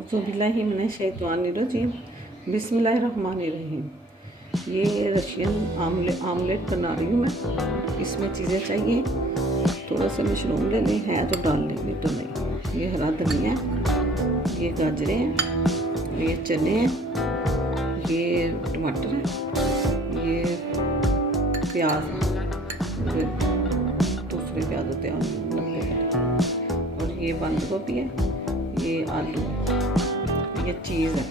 औज़ुबिल्लाहिमिनश्शैतानिर्रजीम बिस्मिल्लाहिर्रहमानिर्रहीम। ये Russian omelette बना रही हूँ मैं। इसमें चीज़ें चाहिए, थोड़ा सा मशरूम ले लें, है तो डाल लें, नहीं तो नहीं। ये हरा धनिया, ये गाजरें हैं, ये चने हैं, ये टमाटर है, ये प्याज है, दूसरे प्याज होते हैं लंबे वाले, और ये बंद गोभी है, ये आलू है, ये चीज़ है।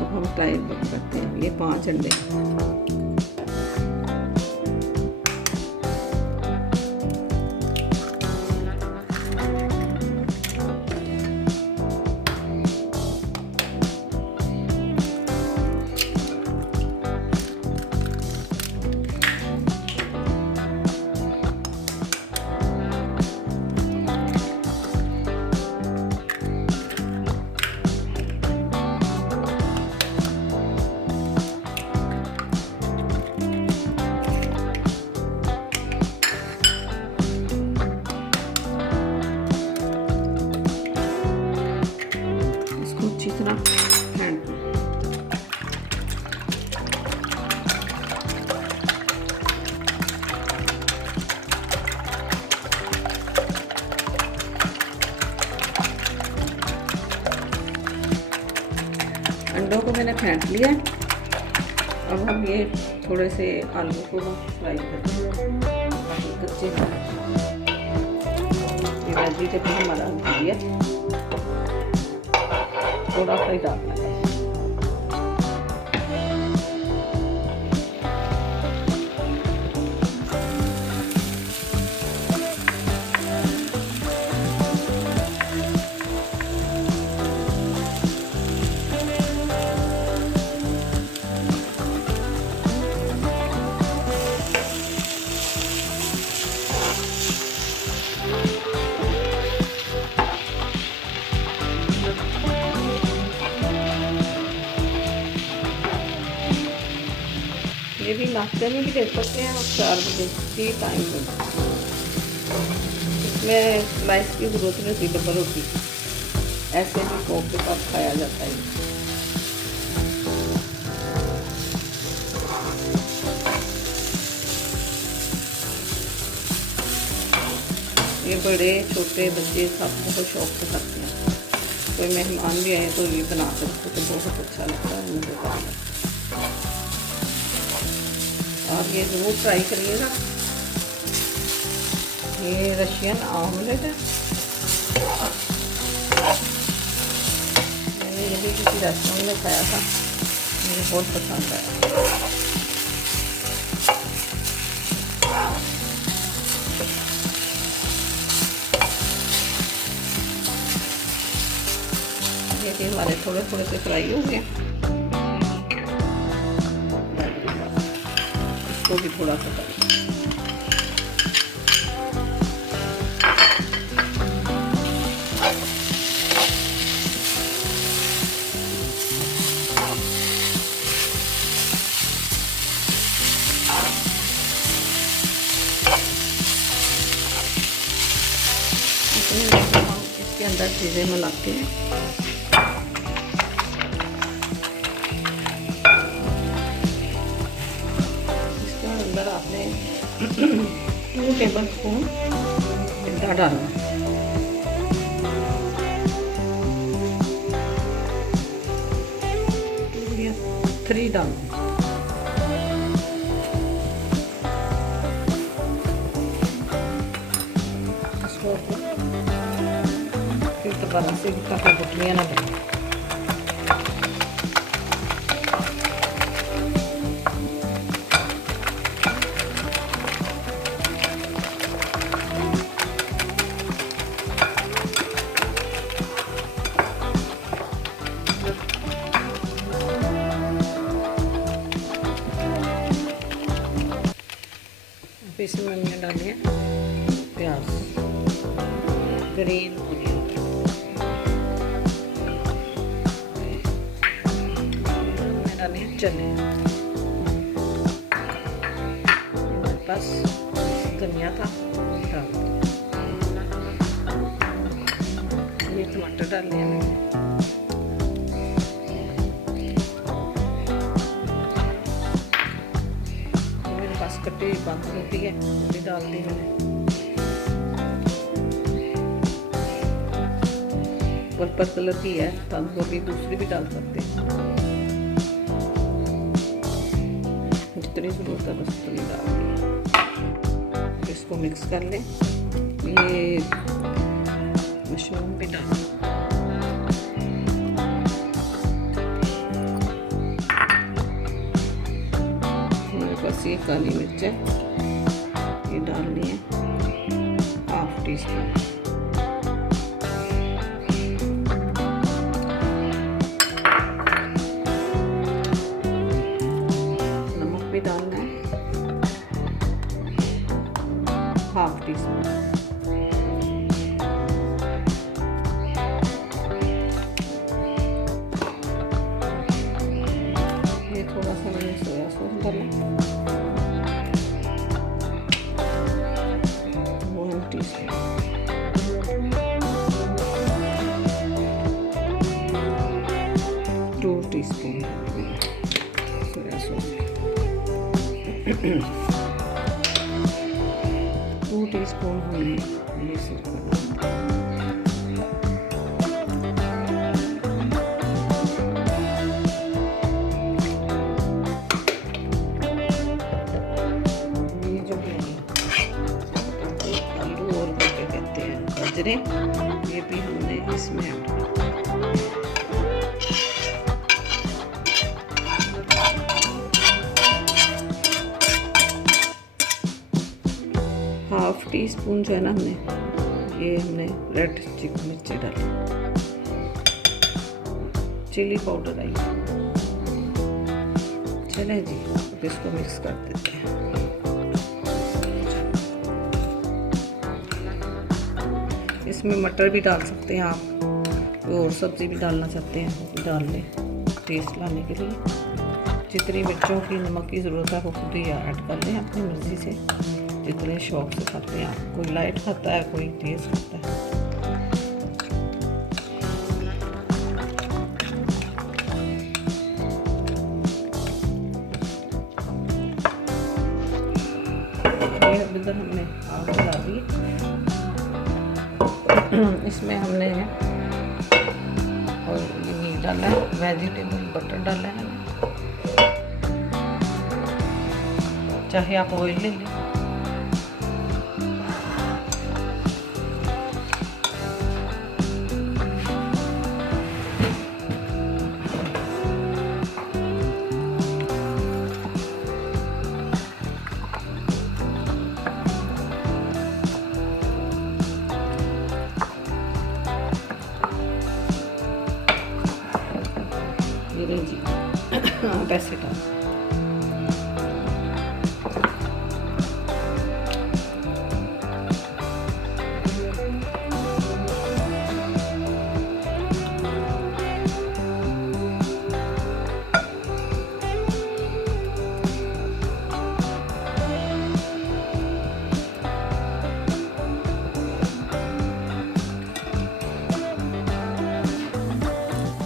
अब हम फ्राई करते हैं। ये 5 अंडे अच्छी तरह फेंट दें। अंडों को मैंने फेंट लिया। अब हम ये थोड़े से आलू को फ्राई करते हैं कच्चे में। ये वेजिटेबल हमारा दिया, थोड़ा सा ही डालना है। ये भी नाश्ते में भी दे सकते हैं और 4 बजे की टाइम में। इसमें स्लाइस की ज़रूरत नहीं होती, डबल रोटी ऐसे भी कोक के साथ खाया जाता है। ये बड़े छोटे बच्चे सब बहुत शौक से खाते हैं। कोई मेहमान भी आए तो ये बना सकते तो बहुत अच्छा लगता है मुझे। और ये ज़रूर ट्राई करिएगा। ये रशियन आमलेट है। मैंने ये भी किसी रेस्टोरेंट में खाया था, मुझे बहुत पसंद आया। ये हमारे थोड़े थोड़े से फ्राई हो गए। इसको भी थोड़ा सा करें। हम इसके अंदर चीज़ें मिलाते हैं। आपने 2 टेबलस्पून मैदा डालना है। या 3 डालना। इसको फिर दोबारा से काफ़ी गुठलियाँ ना बने। इसमें मैंने डाले हैं प्याज, ग्रीन ऑनियन, मैं डाले हैं चने। मेरे पास धनिया था, डाल ये टमाटर डाल लिया मैंने। बंद गोभी है वो भी डाल दी मैंने। पर्पल कलर की है, बंद गोभी दूसरी भी डाल सकते हैं, जितनी ज़रूरत है बस उतनी डाल। इसको मिक्स कर लें। ये मशरूम भी डाल, मेरे पास ये काली मिर्च है, ये डालनी है 1/2 टीस्पून। नमक भी डालना है 1/2 टीस्पून। थोड़ा सा मैंने सोया सॉस डाला 1 teaspoon. Two teaspoon soya sauce 2 teaspoon हमने ये सिरका डाला। ये भी हमने इसमें ऐड किया। 1/2 टीस्पून जो है ना ये हमने रेड मिर्ची डाली, चिली पाउडर आई। चले जी, अब इसको मिक्स कर देते हैं। इसमें मटर भी डाल सकते हैं आप, कोई और सब्ज़ी भी डालना चाहते हैं वो भी डाल लें टेस्ट लाने के लिए। जितनी मिर्चों की नमक की ज़रूरत है वो खुद ही ऐड कर लें अपनी मर्ज़ी से, जितने शौक से खाते हैं आप। कोई लाइट खाता है, कोई तेज़ खाता है। इधर हमने आग जला दी। इसमें हमने और ये घी डाला है, वेजिटेबल बटर डाला है, चाहे आप ऑयल ले लें। जी पैसे डाल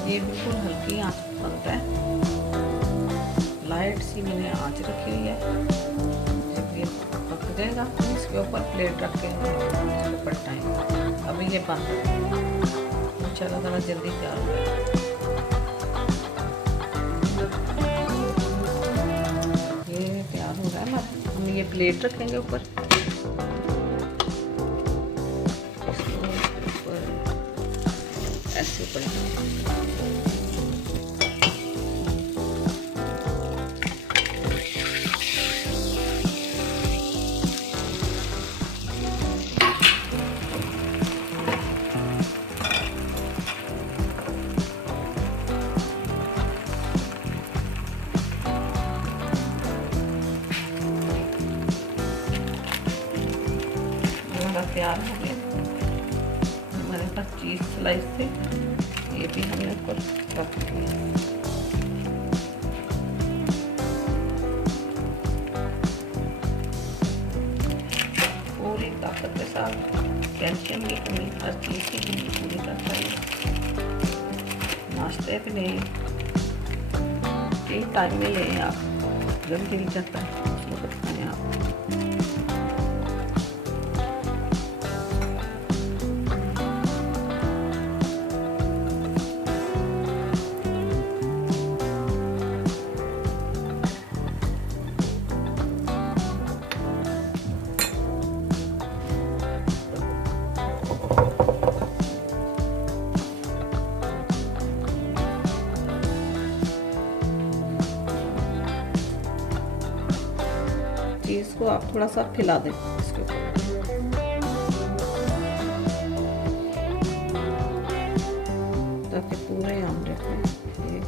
ये बिल्कुल हल्की आंच पर बनता है, लाइट सी मैंने आंच रखी हुई है। जब ये पक जाएगा इसके ऊपर प्लेट रख के इसको पलटाएंगे। अभी ये बंद है, चलो ज़रा जल्दी तैयार हो गया। ये तैयार हो रहा है हमारा। हम ये प्लेट रखेंगे ऊपर, ऐसे पलटाएंगे। तैयार हो गया। हमारे पास चीज़ स्लाइस थे, ये भी हमने ऊपर रख दिया। पूरी ताकत के साथ कैल्शियम की कमी, हर चीज़ की कमी पूरी करता है। नाश्ते पे नहीं, एक टाइम में लें आप, जब दिल करता है उस वक्त खाएं आप। आप थोड़ा सा फैला दें इसके ऊपर। ताकि पूरे आमलेट में ये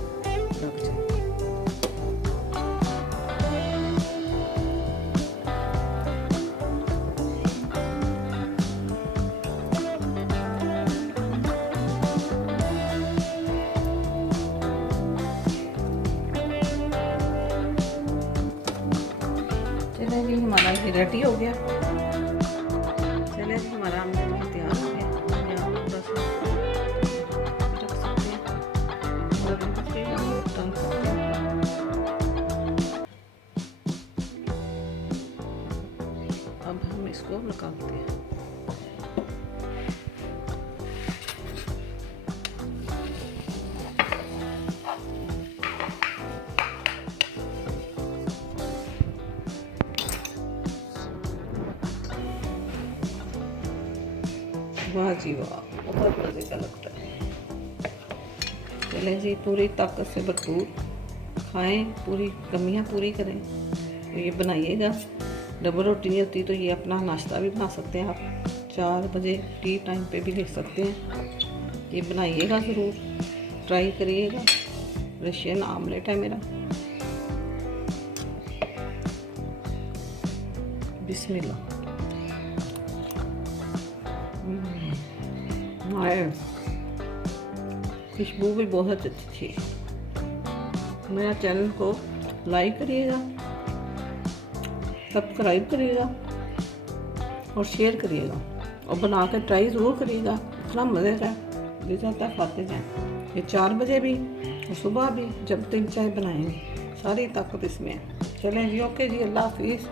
लग जाए। चलिए जी हमारा ये रेडी हो गया। चलिए जी हमारा आमलेट तैयार हो गया। थोड़ा सा रख सकते हैं और टंग सकते हैं। अब हम इसको निकालते हैं। वाह जी वाह, बहुत मज़े का लगता है। चलें जी, पूरी ताकत से भरपूर खाएं, पूरी कमियां पूरी करें। तो ये बनाइएगा। डबल रोटी नहीं होती तो ये अपना नाश्ता भी बना सकते हैं आप। 4 बजे टी टाइम पे भी ले सकते हैं। ये बनाइएगा ज़रूर, ट्राई करिएगा। रशियन आमलेट है मेरा। बिस्मिल्लाह। खुशबू भी बहुत अच्छी थी। मेरा चैनल को लाइक करिएगा, सब्सक्राइब करिएगा और शेयर करिएगा और बना कर ट्राई ज़रूर करिएगा। इतना मज़े का जैसा आता खाते जाएँ। ये 4 बजे भी और सुबह भी जब दिन चाहे बनाएंगे, सारी ताकत इसमें है। चलें जी, ओके जी, अल्लाह हाफिज़।